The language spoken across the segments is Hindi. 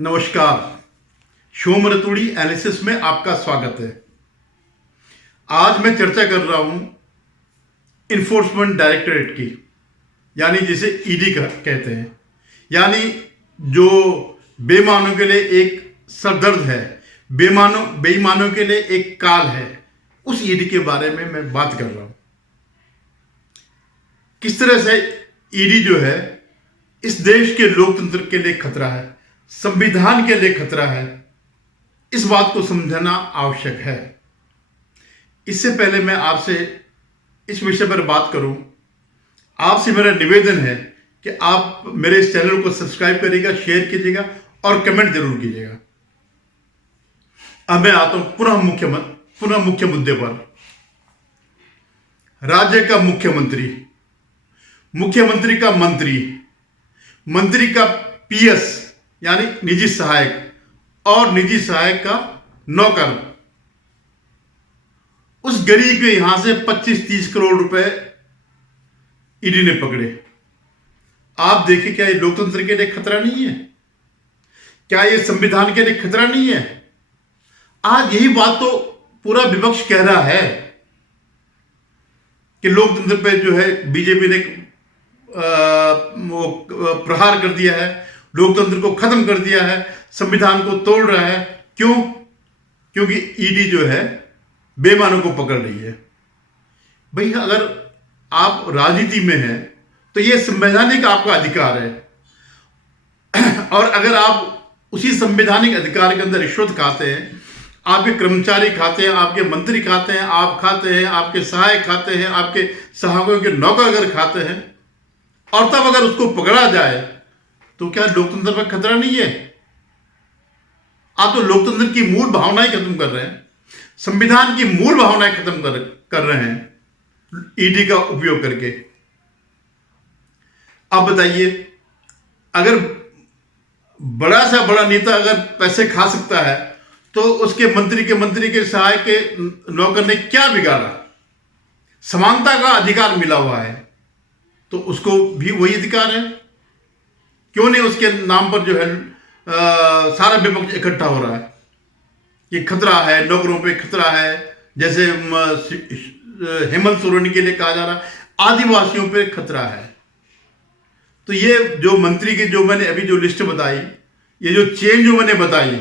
नमस्कार। शोम रतूड़ी एनालिसिस में आपका स्वागत है। आज मैं चर्चा कर रहा हूं इन्फोर्समेंट डायरेक्टरेट की, यानी जिसे ईडी कहते हैं, यानी जो बेईमानों के लिए एक सरदर्द है, बेईमानों के लिए एक काल है, उस ईडी के बारे में मैं बात कर रहा हूं। किस तरह से ईडी जो है इस देश के लोकतंत्र के लिए खतरा है, संविधान के लिए खतरा है, इस बात को समझना आवश्यक है। इससे पहले मैं आपसे इस विषय पर बात करूं, आपसे मेरा निवेदन है कि आप मेरे इस चैनल को सब्सक्राइब करिएगा, शेयर कीजिएगा और कमेंट जरूर कीजिएगा। अब मैं आता हूं पुनः मुख्य मुद्दे पर। राज्य का मुख्यमंत्री का मंत्री का पीएस यानी निजी सहायक और निजी सहायक का नौकर, उस गरीब के यहां से 25-30 करोड़ रुपए ईडी ने पकड़े। आप देखिए, क्या ये लोकतंत्र के लिए खतरा नहीं है? क्या ये संविधान के लिए खतरा नहीं है? आज यही बात तो पूरा विपक्ष कह रहा है कि लोकतंत्र पे जो है बीजेपी ने प्रहार कर दिया है, लोकतंत्र को खत्म कर दिया है, संविधान को तोड़ रहा है। क्यों? क्योंकि ईडी जो है बेईमानों को पकड़ रही है। भाई, अगर आप राजनीति में हैं तो यह संवैधानिक आपका अधिकार है, और अगर आप उसी संवैधानिक अधिकार के अंदर रिश्वत खाते हैं, आपके कर्मचारी खाते हैं, आपके मंत्री खाते हैं, आप खाते हैं, आपके सहायक खाते हैं, आपके सहायकों के नौकर अगर खाते हैं, और तब अगर उसको पकड़ा जाए तो क्या लोकतंत्र पर खतरा नहीं है? आप तो लोकतंत्र की मूल भावनाएं खत्म कर रहे हैं, संविधान की मूल भावनाएं खत्म कर रहे हैं ईडी का उपयोग करके। अब बताइए, अगर बड़ा से बड़ा नेता अगर पैसे खा सकता है तो उसके मंत्री के सहायक के नौकर ने क्या बिगाड़ा? समानता का अधिकार मिला हुआ है तो उसको भी वही अधिकार है। क्यों नहीं उसके नाम पर जो है सारा विपक्ष इकट्ठा हो रहा है? ये खतरा है, नौकरों पे खतरा है, जैसे हेमंत सोरेन के लिए कहा जा रहा है, आदिवासियों पे खतरा है। तो ये जो मंत्री की जो मैंने अभी जो लिस्ट बताई, ये जो चेंज जो मैंने बताई,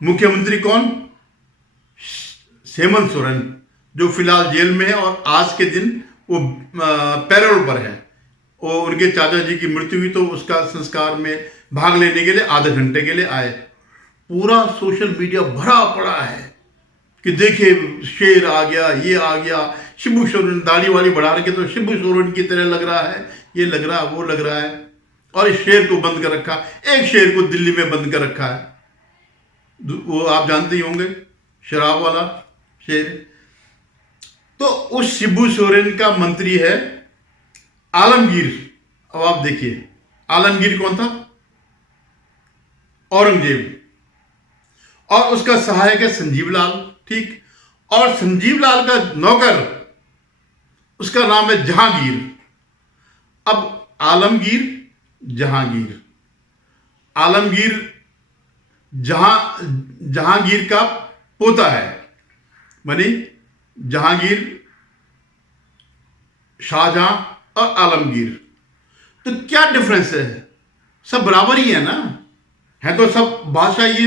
मुख्यमंत्री कौन? हेमंत सोरेन, जो फिलहाल जेल में है और आज के दिन वो पैरोल पर है। वो उनके चाचा जी की मृत्यु हुई तो उसका संस्कार में भाग लेने के लिए आधे घंटे के लिए आए। पूरा सोशल मीडिया भरा पड़ा है कि देखिए शेर आ गया, ये आ गया, शिबू सोरेन दाढ़ी वाली बढ़ा रखे तो शिबू सोरेन की तरह लग रहा है, ये लग रहा है, वो लग रहा है, और इस शेर को बंद कर रखा, एक शेर को दिल्ली में बंद कर रखा है, वो आप जानते ही होंगे, शराब वाला शेर। तो उस शिबू सोरेन का मंत्री है आलमगीर। अब आप देखिए, आलमगीर कौन था? औरंगजेब। और उसका सहायक है संजीव लाल, ठीक। और संजीव लाल का नौकर, उसका नाम है जहांगीर। अब आलमगीर जहांगीर का पोता है, मानी जहांगीर, शाहजहां और आलमगीर। तो क्या डिफरेंस है? सब बराबर ही है ना, है तो सब बादशाह ही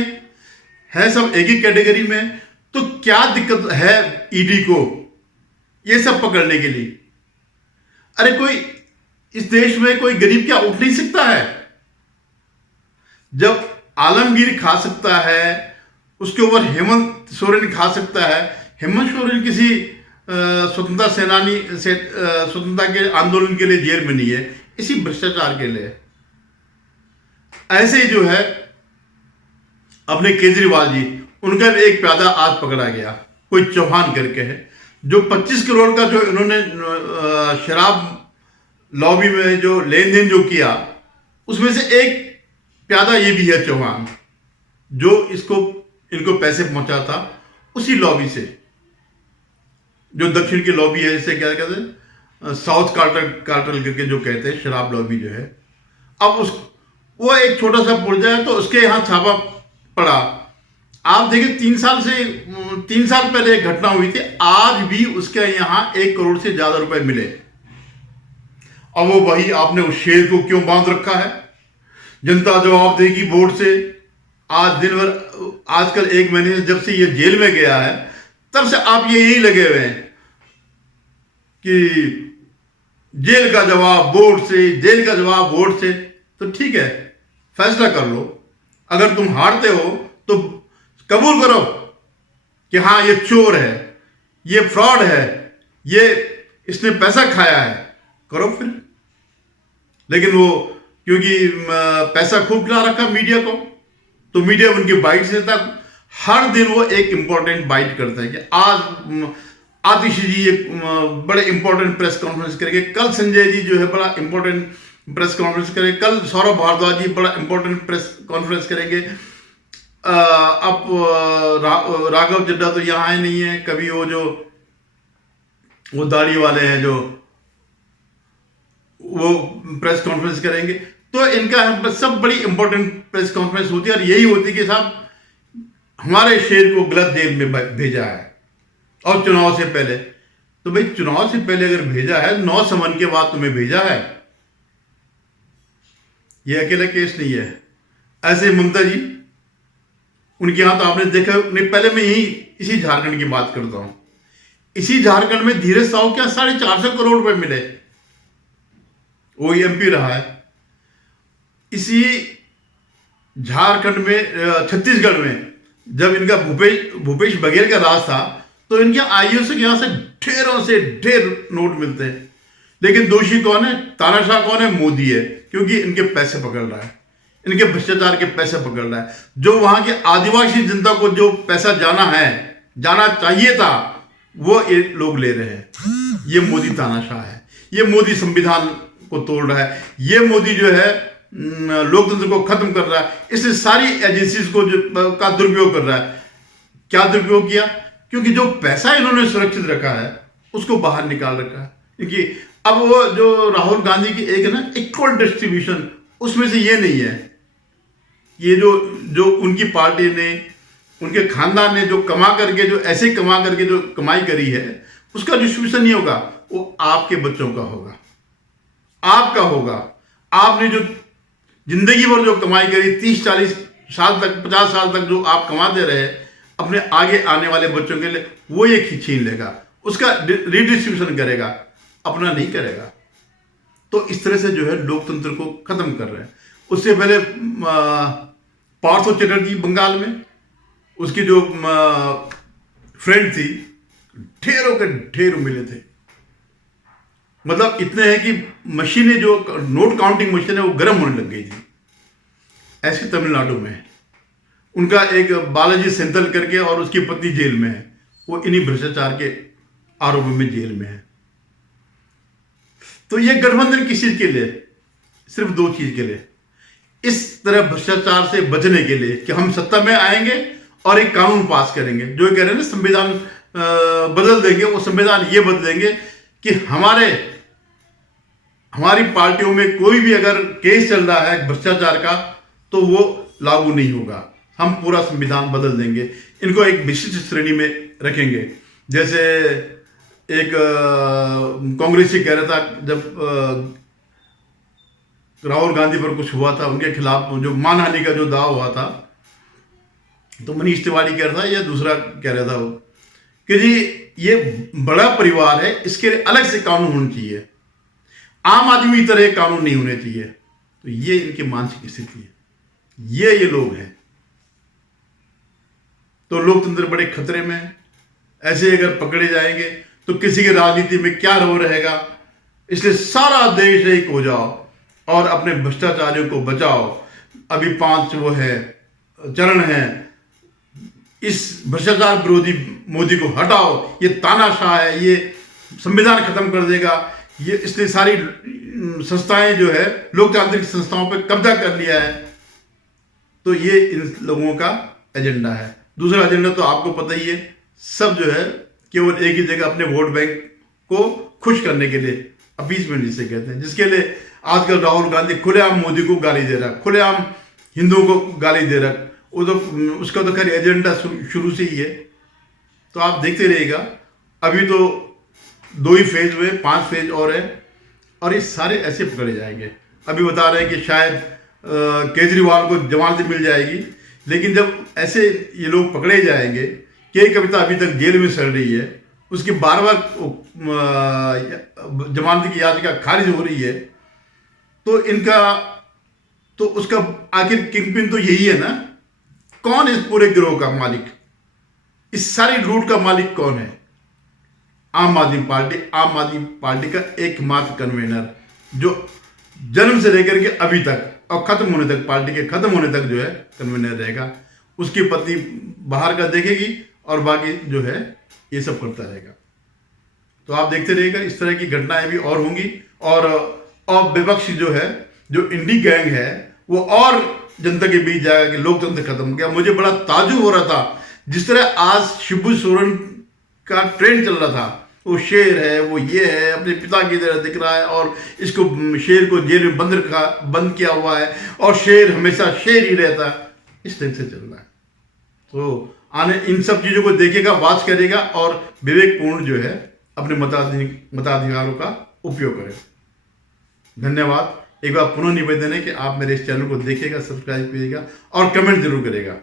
है सब एक ही कैटेगरी में। तो क्या दिक्कत है ईडी को ये सब पकड़ने के लिए? अरे कोई इस देश में कोई गरीब क्या उठ नहीं सकता है? जब आलमगीर खा सकता है, उसके ऊपर हेमंत सोरेन खा सकता है। हेमंत सोरेन किसी स्वतंत्रता सेनानी से स्वतंत्रता के आंदोलन के लिए जेल में नहीं है, इसी भ्रष्टाचार के लिए। ऐसे ही जो है अपने केजरीवाल जी, उनका भी एक प्यादा आज पकड़ा गया, कोई चौहान करके है, जो 25 करोड़ का जो इन्होंने शराब लॉबी में जो लेन देन जो किया, उसमें से एक प्यादा ये भी है चौहान, जो इनको पैसे पहुंचा था उसी लॉबी से, जो दक्षिण की लॉबी है, इसे क्या कहते हैं, साउथ कार्टल करके जो कहते हैं, शराब लॉबी जो है। अब वो एक छोटा सा पुर्जा है, तो उसके यहाँ छापा पड़ा। आप देखिए 3 साल पहले एक घटना हुई थी, आज भी उसके यहाँ 1 करोड़ से ज्यादा रुपए मिले। अब वो भाई आपने उस शेर को क्यों बांध रखा है? जनता जवाब देगी वोट से। आज दिन भर, आजकल 1 महीने से जब से ये जेल में गया है, तब से आप ये यही लगे हुए हैं कि जेल का जवाब वोट से, जेल का जवाब वोट से। तो ठीक है, फैसला कर लो। अगर तुम हारते हो तो कबूल करो कि हाँ ये चोर है, ये फ्रॉड है, ये इसने पैसा खाया है, करो फिर। लेकिन वो क्योंकि पैसा खूब खिला रखा मीडिया को, तो मीडिया उनकी बाइट देता। हर दिन वो एक इंपॉर्टेंट बाइट करते हैं कि आज आतिशी जी एक बड़े इंपॉर्टेंट प्रेस कॉन्फ्रेंस करेंगे, कल संजय जी जो है बड़ा इंपॉर्टेंट प्रेस कॉन्फ्रेंस करेंगे, कल सौरभ भारद्वाज जी बड़ा इंपॉर्टेंट प्रेस कॉन्फ्रेंस करेंगे। अब राघव जड्डा तो यहाँ आए नहीं है, कभी वो दाढ़ी वाले हैं जो वो प्रेस कॉन्फ्रेंस करेंगे। तो इनका सब बड़ी इंपॉर्टेंट प्रेस कॉन्फ्रेंस होती है, और यही होती है कि साहब हमारे शेर को गलत जेल में भेजा है, और चुनाव से पहले। तो भाई चुनाव से पहले अगर भेजा है, 9 समन के बाद तुम्हें भेजा है, ये अकेला केस नहीं है। ऐसे ममता जी, उनके यहां तो आपने देखा नहीं। पहले मैं इसी झारखंड की बात करता हूं। इसी झारखंड में धीरज साहू क्या 450 करोड़ रुपए मिले, वो एमपी रहा है। इसी झारखंड में, छत्तीसगढ़ में जब इनका भूपेश बघेल का राज था, तो इनके आईओ के यहां से ढेर नोट मिलते हैं। लेकिन दोषी कौन है, तानाशाह कौन है? मोदी है, क्योंकि इनके पैसे पकड़ रहा है, इनके भ्रष्टाचार के पैसे पकड़ रहा है। जो वहां के आदिवासी जनता को जो पैसा जाना चाहिए था, वो ये लोग ले रहे हैं। ये मोदी तानाशाह है, ये मोदी संविधान को तोड़ रहा है, ये मोदी जो है लोकतंत्र को खत्म कर रहा है। इससे सारी एजेंसीज को का दुरुपयोग कर रहा है। क्या दुरुपयोग किया? क्योंकि जो पैसा इन्होंने सुरक्षित रखा है, उसको बाहर निकाल रखा है। क्योंकि अब वो जो राहुल गांधी की एक ना इक्वल डिस्ट्रीब्यूशन, उसमें से ये नहीं है। ये जो उनकी पार्टी ने, उनके खानदान ने जो कमा करके जो कमाई करी है, उसका डिस्ट्रीब्यूशन नहीं होगा, वो आपके बच्चों का होगा, आपका होगा। आपने जो जिंदगी भर जो कमाई करी, 30-40 साल तक, 50 साल तक जो आप कमाते रहे अपने आगे आने वाले बच्चों के लिए, वो ये छीन लेगा, उसका रिडिस्ट्रीब्यूशन करेगा, अपना नहीं करेगा। तो इस तरह से जो है लोकतंत्र को खत्म कर रहे हैं। उससे पहले पार्थो चटर्जी बंगाल में, उसकी जो फ्रेंड थी, ढेरों के ढेर मिले थे। मतलब इतने हैं कि मशीनें, जो नोट काउंटिंग मशीन है, वो गर्म होने लग गई थी। ऐसे तमिलनाडु में उनका एक बालाजी सेंथल करके, और उसकी पत्नी जेल में है, वो इन्हीं भ्रष्टाचार के आरोपों में जेल में है। तो ये गठबंधन किस चीज के लिए? सिर्फ 2 चीज के लिए, इस तरह भ्रष्टाचार से बचने के लिए कि हम सत्ता में आएंगे और एक कानून पास करेंगे, जो कह रहे हैं ना संविधान बदल देंगे। वो संविधान ये बदलेंगे कि हमारी पार्टियों में कोई भी अगर केस चल रहा है भ्रष्टाचार का, तो वो लागू नहीं होगा। हम पूरा संविधान बदल देंगे, इनको एक विशिष्ट श्रेणी में रखेंगे। जैसे एक कांग्रेसी कह रहा था, जब राहुल गांधी पर कुछ हुआ था, उनके खिलाफ जो मानहानि का जो दावा हुआ था, तो मनीष तिवारी कह रहा था या दूसरा कह रहा था वो, कि जी ये बड़ा परिवार है, इसके लिए अलग से कानून होना चाहिए, आम आदमी की तरह कानून नहीं होने चाहिए। तो ये इनकी मानसिक स्थिति है, ये लोग हैं। तो लोकतंत्र बड़े खतरे में है। ऐसे अगर पकड़े जाएंगे तो किसी की राजनीति में क्या रो रहेगा। इसलिए सारा देश एक हो जाओ और अपने भ्रष्टाचारियों को बचाओ। अभी 5 वो है चरण हैं, इस भ्रष्टाचार विरोधी मोदी को हटाओ। ये तानाशाह है, ये संविधान खत्म कर देगा। ये इसने सारी संस्थाएं जो है लोकतांत्रिक संस्थाओं पर कब्जा कर लिया है। तो ये इन लोगों का एजेंडा है। दूसरा एजेंडा तो आपको पता ही है, सब जो है केवल एक ही जगह अपने वोट बैंक को खुश करने के लिए अपीसमेंट जिसे कहते हैं, जिसके लिए आजकल राहुल गांधी खुलेआम मोदी को गाली दे रहा है, खुलेआम हिंदुओं को गाली दे रहा है। वो तो उसका तो खैर एजेंडा शुरू से ही है। तो आप देखते रहिएगा, अभी तो 2 ही फेज हुए, 5 फेज और है, और ये सारे ऐसे पकड़े जाएंगे। अभी बता रहे हैं कि शायद केजरीवाल को जमानत मिल जाएगी, लेकिन जब ऐसे ये लोग पकड़े जाएंगे, के कविता अभी तक जेल में सड़ रही है, उसकी बार बार जमानत की याचिका खारिज हो रही है, तो इनका तो उसका आखिर किंगपिन तो यही है ना। कौन इस पूरे गिरोह का मालिक, इस सारी लूट का मालिक कौन है? आम आदमी पार्टी। आम आदमी पार्टी का एकमात्र कन्वेनर, जो जन्म से लेकर के अभी तक और खत्म होने तक, पार्टी के खत्म होने तक जो है कन्वेनर रहेगा। उसकी पत्नी बाहर का देखेगी और बाकी जो है ये सब करता रहेगा। तो आप देखते रहिएगा, इस तरह की घटनाएं भी और होंगी, और विपक्ष जो है, जो इंडी गैंग है, वो और जनता के बीच जाएगा कि लोकतंत्र खत्म हो गया। मुझे बड़ा ताज्जुब हो रहा था, जिस तरह आज शिबू सोरेन का ट्रेंड चल रहा था, वो शेर है, वो ये है, अपने पिता की तरह दिख रहा है, और इसको शेर को जेल में बंद किया हुआ है, और शेर हमेशा शेर ही रहता है। इस ढंग से चल रहा है। तो आने इन सब चीज़ों को देखेगा, वाच करेगा, और विवेकपूर्ण जो है अपने मताधिकारों का उपयोग करें। धन्यवाद। एक बार पुनः निवेदन है कि आप मेरे इस चैनल को देखिएगा, सब्सक्राइब करिएगा और कमेंट जरूर करिएगा।